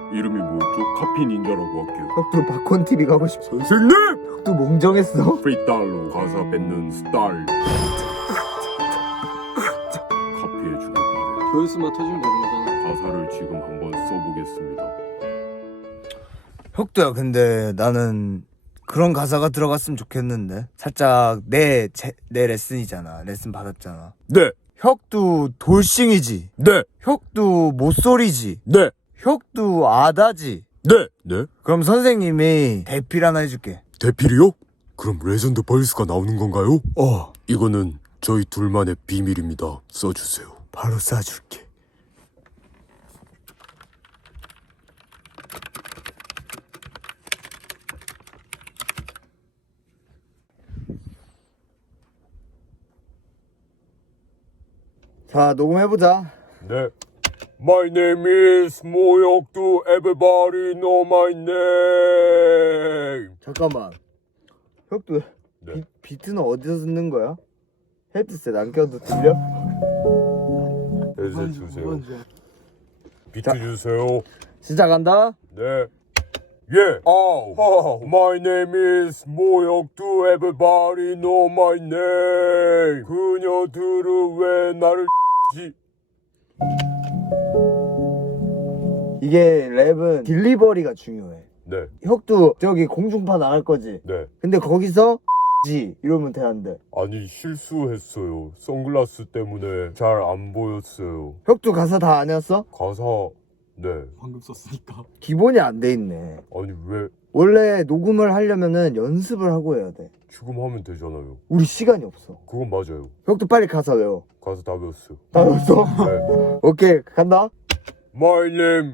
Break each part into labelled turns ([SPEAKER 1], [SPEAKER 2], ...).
[SPEAKER 1] 이름이 뭐였죠? 카피 닌자라고 할게요.
[SPEAKER 2] 혁도 박콘TV 가고 싶어.
[SPEAKER 1] 선생님!
[SPEAKER 2] 혁도 몽정했어.
[SPEAKER 1] 프리달로 가사 뱉는 스타일. 카피해주길 바래.
[SPEAKER 3] 조회수만 터지면 되는 거잖아.
[SPEAKER 1] 가사를 지금 한번 써보겠습니다.
[SPEAKER 2] 혁도야, 근데 나는 그런 가사가 들어갔으면 좋겠는데. 살짝 내 레슨이잖아. 레슨 받았잖아.
[SPEAKER 1] 네!
[SPEAKER 2] 혁도 돌싱이지.
[SPEAKER 1] 네!
[SPEAKER 2] 혁도 모쏠이지.
[SPEAKER 1] 네!
[SPEAKER 2] 혁도 아다지.
[SPEAKER 1] 네! 네?
[SPEAKER 2] 그럼 선생님이 대필 하나 해줄게.
[SPEAKER 1] 대필이요? 그럼 레전드 벌스가 나오는 건가요? 이거는 저희 둘만의 비밀입니다. 써주세요.
[SPEAKER 2] 바로 쏴줄게. 자, 녹음해보자.
[SPEAKER 1] 네. My name is 모혁두. Everybody know my name.
[SPEAKER 2] 잠깐만. 혁도,
[SPEAKER 1] 네.
[SPEAKER 2] 비트는 어디서 듣는 거야? 헤드셋 안 껴도 들려?
[SPEAKER 1] 헤드셋 주세요. 비트
[SPEAKER 2] 자.
[SPEAKER 1] 주세요.
[SPEAKER 2] 시작한다.
[SPEAKER 1] 네. 예. My name is 모혁두. Everybody know my name. 그녀들은 왜 나를 지?
[SPEAKER 2] 이게 랩은 딜리버리가 중요해.
[SPEAKER 1] 네.
[SPEAKER 2] 혁도 저기 공중파 나갈 거지?
[SPEAKER 1] 네.
[SPEAKER 2] 근데 거기서 지 이러면 돼, 안 돼?
[SPEAKER 1] 아니 실수했어요. 선글라스 때문에 잘 안 보였어요.
[SPEAKER 2] 혁도 가사 다 아니었어?
[SPEAKER 1] 가사 네.
[SPEAKER 3] 방금 썼으니까.
[SPEAKER 2] 기본이 안 돼 있네.
[SPEAKER 1] 아니 왜
[SPEAKER 2] 원래 녹음을 하려면은 연습을 하고 해야 돼.
[SPEAKER 1] 지금 하면 되잖아요.
[SPEAKER 2] 우리 시간이 없어.
[SPEAKER 1] 그건 맞아요.
[SPEAKER 2] 혁도 빨리 가사 외워.
[SPEAKER 1] 가사 다 배웠어요.
[SPEAKER 2] 다 외웠어?
[SPEAKER 1] 네.
[SPEAKER 2] 오케이, 간다.
[SPEAKER 1] My name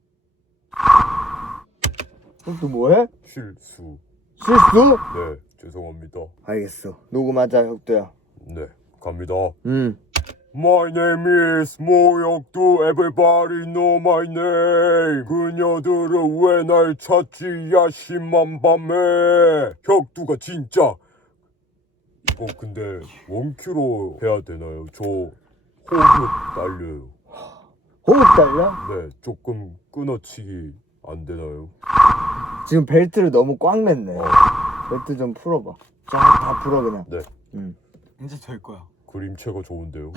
[SPEAKER 2] 혁도 뭐해?
[SPEAKER 1] 실수.
[SPEAKER 2] 실수?
[SPEAKER 1] 네. 죄송합니다.
[SPEAKER 2] 알겠어. 녹음하자, 혁도야.
[SPEAKER 1] 네. 갑니다. My name is 모혁두. Everybody know my name. 그녀들은 왜 날 찾지 야심한 밤에. 혁두가 진짜. 이거 근데 원큐로 해야 되나요? 저 호흡 딸려요.
[SPEAKER 2] 호흡 달려?
[SPEAKER 1] 네. 조금 끊어치기 안 되나요?
[SPEAKER 2] 지금 벨트를 너무 꽉 맸네. 벨트 좀 풀어봐. 다 풀어, 그냥.
[SPEAKER 1] 네.
[SPEAKER 3] 이제 될 거야.
[SPEAKER 1] 그림체가 좋은데요.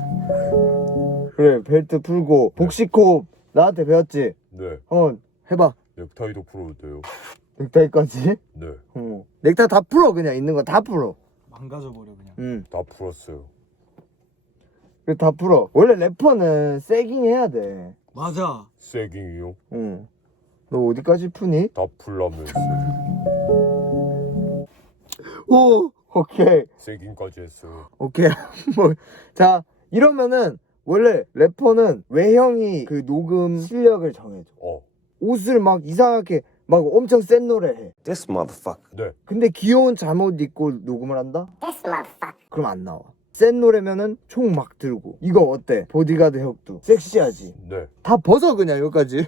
[SPEAKER 2] 그래, 벨트 풀고. 복식호흡 나한테 배웠지?
[SPEAKER 1] 네.
[SPEAKER 2] 한번 해봐.
[SPEAKER 1] 넥타이도 풀어도 돼요.
[SPEAKER 2] 넥타이까지?
[SPEAKER 1] 네.
[SPEAKER 2] 넥타이 다 풀어, 그냥. 있는 거 다 풀어.
[SPEAKER 3] 망가져버려 그냥.
[SPEAKER 1] 다 풀었어요.
[SPEAKER 2] 그래, 다 풀어. 원래 래퍼는 세깅 해야 돼.
[SPEAKER 3] 맞아.
[SPEAKER 1] 세깅이요?
[SPEAKER 2] 너 어디까지 푸니?
[SPEAKER 1] 다 풀라면서요.
[SPEAKER 2] 오! 오케이.
[SPEAKER 1] 세깅까지 했어요.
[SPEAKER 2] 오케이. 뭐, 자, 이러면은, 원래 래퍼는 외형이 그 녹음 실력을 정해줘. 옷을 막 이상하게, 막 엄청 센 노래 해.
[SPEAKER 4] This motherfucker.
[SPEAKER 1] 네.
[SPEAKER 2] 근데 귀여운 잠옷 입고 녹음을 한다? 그럼 안 나와. 센 노래면은 총 막 들고. 이거 어때? 보디가드 혁도. 섹시하지?
[SPEAKER 1] 네.
[SPEAKER 2] 다 벗어, 그냥, 여기까지.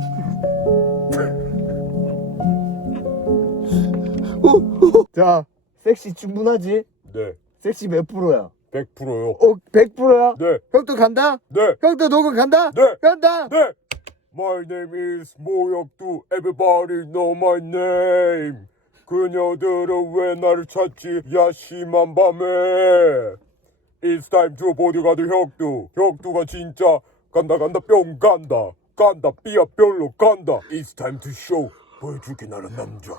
[SPEAKER 2] 자, 섹시 충분하지?
[SPEAKER 1] 네.
[SPEAKER 2] 섹시 몇 프로야?
[SPEAKER 1] 100%요.
[SPEAKER 2] 100%야?
[SPEAKER 1] 네.
[SPEAKER 2] 혁도 간다?
[SPEAKER 1] 네.
[SPEAKER 2] 혁도 녹음 간다?
[SPEAKER 1] 네.
[SPEAKER 2] 간다?
[SPEAKER 1] 네. My name is 모혁두. Everybody know my name. 그녀들은 왜 나를 찾지 야심한 밤에. It's time to 보디가드 혁두. 혁두가 진짜 간다 뿅 간다. 간다 삐야 별로 간다. It's time to show. 보여줄게 나는 남자.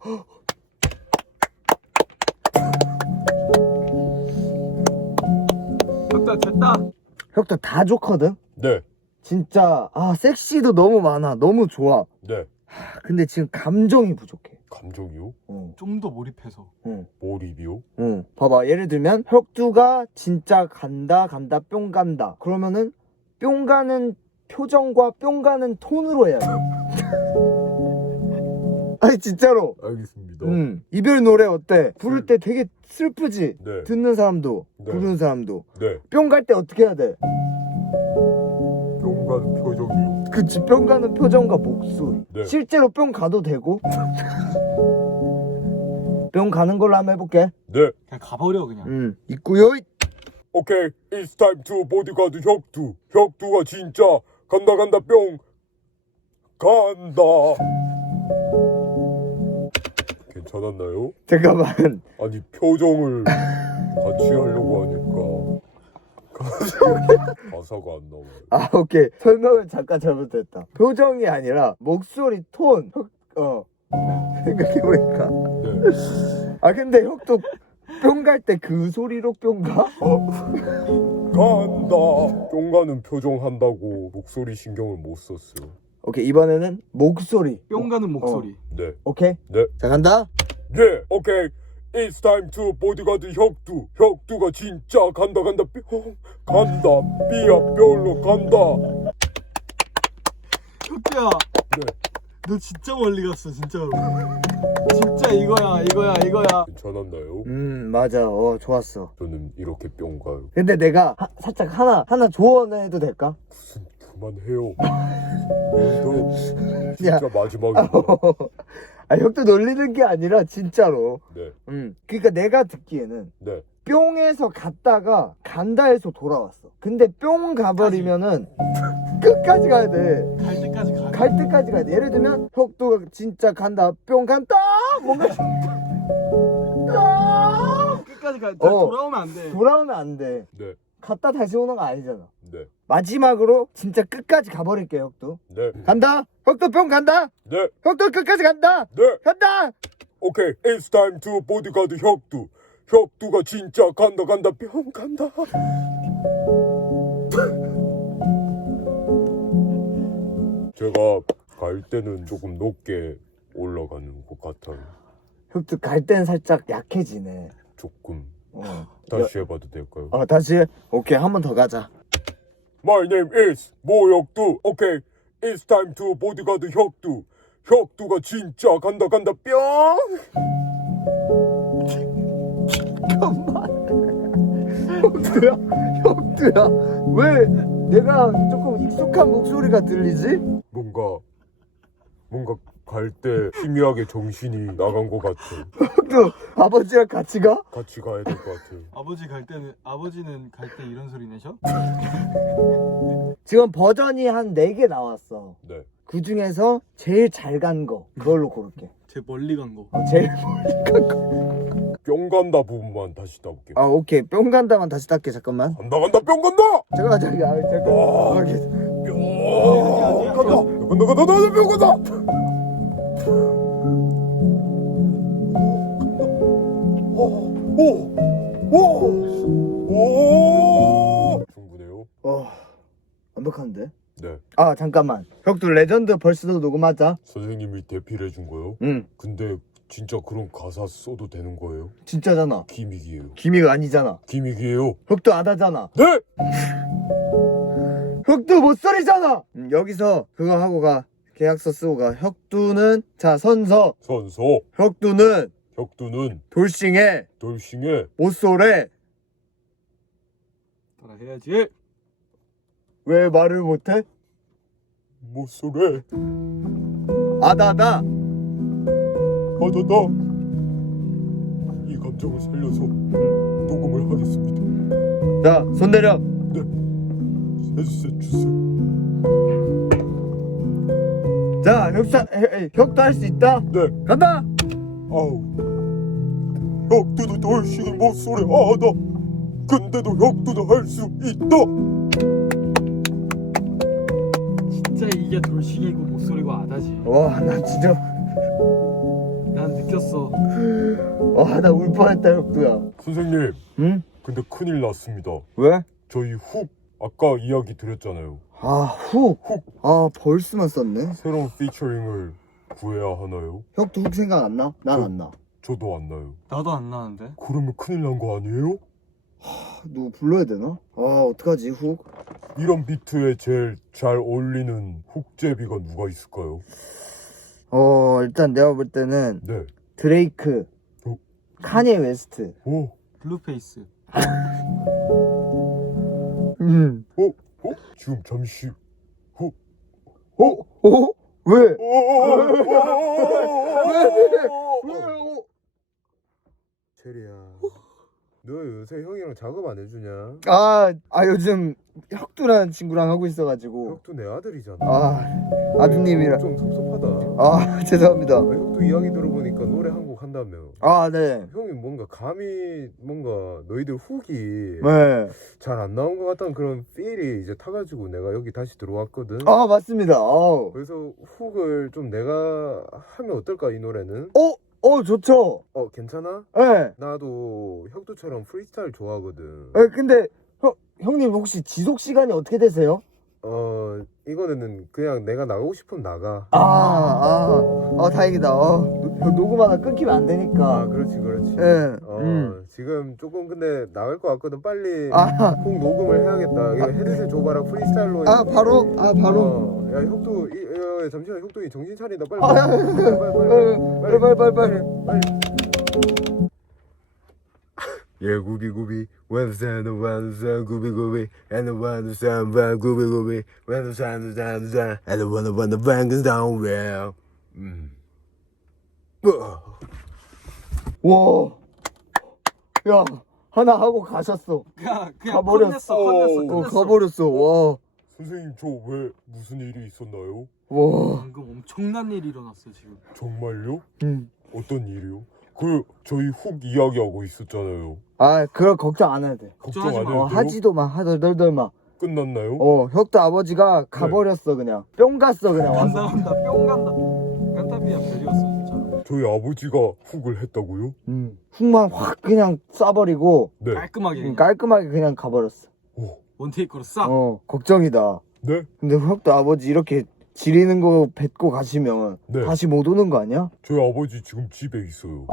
[SPEAKER 3] 됐다.
[SPEAKER 2] 혁도 다 좋거든?
[SPEAKER 1] 네.
[SPEAKER 2] 진짜 섹시도 너무 많아. 너무 좋아.
[SPEAKER 1] 네.
[SPEAKER 2] 근데 지금 감정이 부족해.
[SPEAKER 1] 감정이요?
[SPEAKER 3] 좀 더 몰입해서.
[SPEAKER 1] 몰입이요?
[SPEAKER 2] 봐봐, 예를 들면 혁두가 진짜 간다 뿅 간다. 그러면은 뿅 가는 표정과 뿅 가는 톤으로 해야 돼. 아니 진짜로.
[SPEAKER 1] 알겠습니다.
[SPEAKER 2] 이별 노래 어때? 부를 때 되게 슬프지?
[SPEAKER 1] 네.
[SPEAKER 2] 듣는 사람도
[SPEAKER 1] 네.
[SPEAKER 2] 부르는 사람도.
[SPEAKER 1] 네.
[SPEAKER 2] 뿅 갈 때 어떻게 해야 돼?
[SPEAKER 1] 뿅 가는 표정이요?
[SPEAKER 2] 그치, 뿅 가는 표정과 목소리.
[SPEAKER 1] 네.
[SPEAKER 2] 실제로 뿅 가도 되고. 뿅 가는 걸로 한번 해볼게.
[SPEAKER 1] 네.
[SPEAKER 3] 그냥 가버려 그냥.
[SPEAKER 2] 있구요.
[SPEAKER 1] 오케이. It's time to 보디가드 혁두. 혁두가 진짜 간다 뿅 간다. 괜찮았나요?
[SPEAKER 2] 잠깐만.
[SPEAKER 1] 아니 표정을 같이 하려고 하니까 가사가 안 나와요.
[SPEAKER 2] 아 오케이. 설명을 잠깐 잘못했다. 표정이 아니라 목소리 톤. 생각해보니까.
[SPEAKER 1] 네.
[SPEAKER 2] 아 근데 혁도 뿅 갈 때 그 소리로 뿅 가?
[SPEAKER 1] 간다. 뿅 가는 표정 한다고 목소리 신경을 못 썼어요.
[SPEAKER 2] 오케이 이번에는 목소리.
[SPEAKER 3] 뿅 가는 목소리.
[SPEAKER 1] 네.
[SPEAKER 2] 오케이.
[SPEAKER 1] 네.
[SPEAKER 2] 자 간다.
[SPEAKER 1] 네. 오케이. It's time to 보디가드 혁두. 혁두가 진짜 간다 뿅 간다. 삐야 뿅로 간다.
[SPEAKER 3] 혁두야,
[SPEAKER 1] 네.
[SPEAKER 3] 너 진짜 멀리 갔어 진짜로. 진짜 이거야.
[SPEAKER 1] 괜찮았나요?
[SPEAKER 2] 맞아. 좋았어.
[SPEAKER 1] 저는 이렇게 뿅 가요.
[SPEAKER 2] 근데 내가 살짝 하나 조언해도 될까?
[SPEAKER 1] 무슨 그만해요. 오늘도 진짜
[SPEAKER 2] 야.
[SPEAKER 1] 마지막이다.
[SPEAKER 2] 아 혁도 놀리는 게 아니라 진짜로.
[SPEAKER 1] 네.
[SPEAKER 2] 그러니까 내가 듣기에는
[SPEAKER 1] 네.
[SPEAKER 2] 뿅에서 갔다가 간다에서 돌아왔어. 근데 뿅 가버리면은 끝까지 가야 돼.
[SPEAKER 3] 갈 때까지 가.
[SPEAKER 2] 갈 때까지 가야 돼. 예를 들면 혁도가 진짜 간다. 뿅 간다. 뭔가
[SPEAKER 3] 끝까지 가.
[SPEAKER 2] 어.
[SPEAKER 3] 돌아오면 안 돼.
[SPEAKER 2] 돌아오면 안 돼.
[SPEAKER 1] 네.
[SPEAKER 2] 갔다 다시 오는 거 아니잖아.
[SPEAKER 1] 네.
[SPEAKER 2] 마지막으로 진짜 끝까지 가버릴게 혁도.
[SPEAKER 1] 네.
[SPEAKER 2] 간다. 혁도 뿅 간다.
[SPEAKER 1] 네.
[SPEAKER 2] 혁도 끝까지 간다.
[SPEAKER 1] 네.
[SPEAKER 2] 간다.
[SPEAKER 1] 오케이. It's time to 보디가드 혁두. 혁두가 진짜 간다 뿅 간다. 제가 갈 때는 조금 높게 올라가는 것 같아요.
[SPEAKER 2] 혁도 갈 때는 살짝 약해지네.
[SPEAKER 1] 조금.
[SPEAKER 2] 어.
[SPEAKER 1] 다시 해봐도 될까요?
[SPEAKER 2] 다시. 오케이 한 번 더 가자.
[SPEAKER 1] My name is 모혁두. 오케이. It's time to 보디가드 혁두. 혁두가 진짜 간다 뿅.
[SPEAKER 2] 혁두야 왜 내가 조금 익숙한 목소리가 들리지?
[SPEAKER 1] 뭔가 갈 때 희미하게 정신이 나간 것 같아.
[SPEAKER 2] 혁두 아버지랑 같이 가?
[SPEAKER 1] 같이 가야 될 것 같아요.
[SPEAKER 3] 아버지는 갈 때 이런 소리 내셔?
[SPEAKER 2] 지금 버전이 한 4개 나왔어.
[SPEAKER 1] 네.
[SPEAKER 2] 그 중에서 제일 잘 간 거 그걸로 고를게.
[SPEAKER 3] 제 멀리 간 거.
[SPEAKER 2] 제일 멀리 간 거.
[SPEAKER 1] 뿅 간다 부분만 다시 따볼게요.
[SPEAKER 2] 오케이 뿅 간다만 다시 닦게. 잠깐만.
[SPEAKER 1] 간다 뿅 간다.
[SPEAKER 2] 잠깐만. 오케이.
[SPEAKER 1] 뿅 간다 뿅 간다. 오. 충분해요?
[SPEAKER 2] 완벽한데?
[SPEAKER 1] 네.
[SPEAKER 2] 잠깐만. 혁두 레전드 벌스도 녹음하자.
[SPEAKER 1] 선생님이 대필해 준 거요?
[SPEAKER 2] 응.
[SPEAKER 1] 근데 진짜 그런 가사 써도 되는 거예요?
[SPEAKER 2] 진짜잖아.
[SPEAKER 1] 기믹이에요.
[SPEAKER 2] 기미가 아니잖아.
[SPEAKER 1] 기믹이에요.
[SPEAKER 2] 혁두 아다잖아.
[SPEAKER 1] 네.
[SPEAKER 2] 혁두 못소리잖아. 여기서 그거 하고 가. 계약서 쓰고 가. 혁두는 자 선서. 혁두는 돌싱에 못소래.
[SPEAKER 3] 따라 해야지.
[SPEAKER 2] 왜 말을 못해?
[SPEAKER 1] 못소래.
[SPEAKER 2] 아다다.
[SPEAKER 1] 아다다. 이 감정을 살려서 녹음을 하겠습니다.
[SPEAKER 2] 자, 손 내려.
[SPEAKER 1] 네. 주세요.
[SPEAKER 2] 자, 혁도 할 수 있다.
[SPEAKER 1] 네.
[SPEAKER 2] 간다.
[SPEAKER 1] 아우. 혁두도 돌싱이 못소래 아다. 근데도 혁두도 할 수 있다.
[SPEAKER 3] 진짜 이게 돌싱이고 목소리고 아다지.
[SPEAKER 2] 와, 나 진짜.
[SPEAKER 3] 난 느꼈어.
[SPEAKER 2] 와, 나 울 뻔했다, 혁두야.
[SPEAKER 1] 선생님.
[SPEAKER 2] 응?
[SPEAKER 1] 근데 큰일 났습니다.
[SPEAKER 2] 왜?
[SPEAKER 1] 저희 훅 아까 이야기 드렸잖아요.
[SPEAKER 2] 훅. 벌스만 썼네.
[SPEAKER 1] 새로운 피처링을 구해야 하나요?
[SPEAKER 2] 혁두 훅 생각 안 나? 난 안 나.
[SPEAKER 1] 저도 안 나요.
[SPEAKER 3] 나도 안 나는데.
[SPEAKER 1] 그러면 큰일 난 거 아니에요?
[SPEAKER 2] 누구 불러야 되나? 어떡하지, 훅?
[SPEAKER 1] 이런 비트에 제일 잘 어울리는 훅제비가 누가 있을까요?
[SPEAKER 2] 일단 내가 볼 때는
[SPEAKER 1] 네.
[SPEAKER 2] 드레이크, 카니에 웨스트.
[SPEAKER 1] 오.
[SPEAKER 3] 블루페이스.
[SPEAKER 1] 지금 잠시
[SPEAKER 2] 왜? 체리야.
[SPEAKER 1] 너 요새 형이랑 작업 안 해주냐?
[SPEAKER 2] 요즘 혁두라는 친구랑 하고 있어가지고.
[SPEAKER 1] 혁도 내 아들이잖아.
[SPEAKER 2] 아드님이랑.
[SPEAKER 1] 좀 섭섭하다.
[SPEAKER 2] 죄송합니다.
[SPEAKER 1] 혁도 이야기 들어보니까 노래 한 곡 한다며.
[SPEAKER 2] 네.
[SPEAKER 1] 형이 뭔가 감히 뭔가 너희들 훅이
[SPEAKER 2] 네.
[SPEAKER 1] 잘 안 나온 것 같다는 그런 필이 이제 타가지고 내가 여기 다시 들어왔거든.
[SPEAKER 2] 맞습니다.
[SPEAKER 1] 그래서 훅을 좀 내가 하면 어떨까 이 노래는?
[SPEAKER 2] 좋죠.
[SPEAKER 1] 괜찮아?
[SPEAKER 2] 네.
[SPEAKER 1] 나도 혁도처럼 프리스타일 좋아하거든.
[SPEAKER 2] 근데 형님 혹시 지속 시간이 어떻게 되세요?
[SPEAKER 1] 이거는 그냥 내가 나가고 싶으면 나가.
[SPEAKER 2] 다행이다. 녹음 하나 끊기면 안 되니까.
[SPEAKER 1] 그렇지.
[SPEAKER 2] 예.
[SPEAKER 1] 지금 조금 근데 나갈 것 같거든. 빨리 훅 녹음을 해야겠다. 이거 헤드셋 줘봐라. 프리스타일로.
[SPEAKER 2] 바로.
[SPEAKER 1] 야 혁도 잠시만 혁도 정신 차린다. 빨리. 빨리. 예 구비구비 완산 구비구비 and 완산 구비구비 완산 and wanna bang down well.
[SPEAKER 2] 와. 야, 하나 하고 가셨어.
[SPEAKER 3] 그냥
[SPEAKER 2] 가버렸어. 가버렸어. 와.
[SPEAKER 1] 선생님 저 왜 무슨 일이 있었나요?
[SPEAKER 2] 와.
[SPEAKER 3] 방금 엄청난 일이 일어났어 지금.
[SPEAKER 1] 정말요? 어떤 일이요? 저희 훅 이야기하고 있었잖아요.
[SPEAKER 2] 그럼 걱정 안 해도 돼.
[SPEAKER 1] 걱정 안
[SPEAKER 3] 걱정하지
[SPEAKER 1] 해도
[SPEAKER 3] 마.
[SPEAKER 1] 돼요?
[SPEAKER 2] 하지도 마. 널 마.
[SPEAKER 1] 끝났나요?
[SPEAKER 2] 혁도 아버지가 가버렸어 그냥. 뿅 갔어 그냥 와서.
[SPEAKER 3] 간다 뿅 간다. 깐타비야 별이었어 진짜.
[SPEAKER 1] 저희 아버지가 훅을 했다고요?
[SPEAKER 2] 훅만 확 그냥 쏴버리고
[SPEAKER 1] 네.
[SPEAKER 3] 깔끔하게
[SPEAKER 2] 깔끔하게 그냥 가버렸어.
[SPEAKER 3] 원테이크로 싹.
[SPEAKER 2] 걱정이다.
[SPEAKER 1] 네?
[SPEAKER 2] 근데 혁도 아버지 이렇게 지리는 거 뱉고 가시면
[SPEAKER 1] 네.
[SPEAKER 2] 다시 못 오는 거 아니야?
[SPEAKER 1] 저희 아버지 지금 집에 있어요.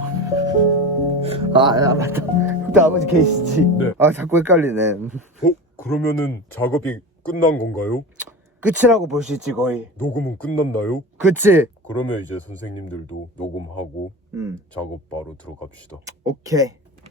[SPEAKER 2] 맞다. 혁도 아버지 계시지?
[SPEAKER 1] 네.
[SPEAKER 2] 자꾸 헷갈리네.
[SPEAKER 1] 그러면은 작업이 끝난 건가요?
[SPEAKER 2] 끝이라고 볼 수 있지 거의.
[SPEAKER 1] 녹음은 끝났나요?
[SPEAKER 2] 그치?
[SPEAKER 1] 그러면 이제 선생님들도 녹음하고 작업 바로 들어갑시다.
[SPEAKER 2] 오케이.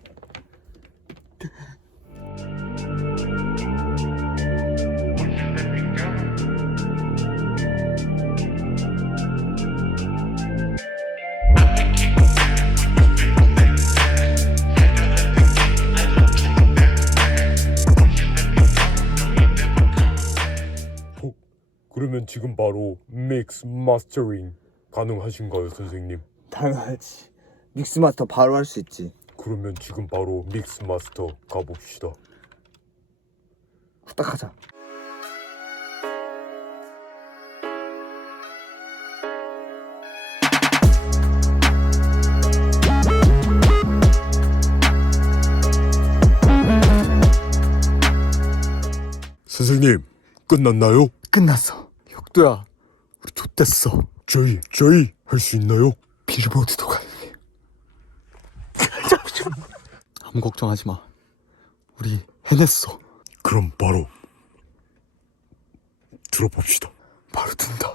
[SPEAKER 1] 그러면 지금 바로 믹스 마스터링 가능하신가요, 선생님?
[SPEAKER 2] 당연하지. 믹스마스터 바로 할 수 있지.
[SPEAKER 1] 그러면 지금 바로 믹스 마스터 가봅시다.
[SPEAKER 2] 후딱 하자.
[SPEAKER 1] 선생님, 끝났나요?
[SPEAKER 2] 끝났어.
[SPEAKER 1] 혁도야, 우리 좆됐어. 저희 할 수 있나요? 빌보드도 가능해.
[SPEAKER 3] 아무 걱정하지 마. 우리 해냈어.
[SPEAKER 1] 그럼 바로 들어봅시다.
[SPEAKER 2] 바로 든다.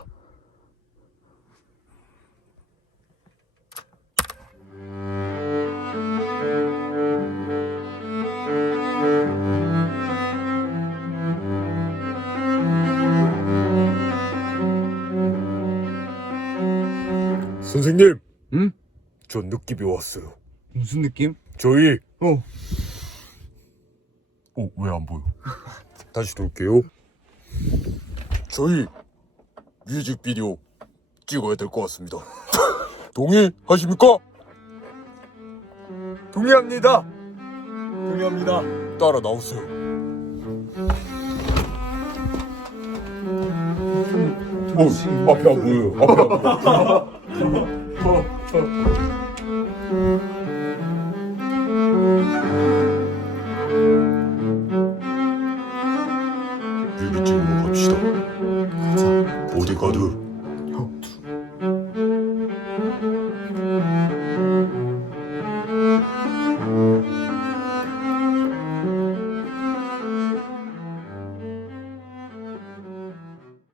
[SPEAKER 1] 선생님,
[SPEAKER 2] 응?
[SPEAKER 1] 저 느낌이 왔어요.
[SPEAKER 2] 무슨 느낌?
[SPEAKER 1] 저희 왜 안 보여? 다시 돌게요. 저희 뮤직비디오 찍어야 될 것 같습니다. 동의하십니까?
[SPEAKER 2] 동의합니다.
[SPEAKER 1] 동의합니다. 따라 나오세요. 앞에 안 보여요. 앞에 안 보여. 뮤비 찍으러 갑시다. 가자. 어디 가든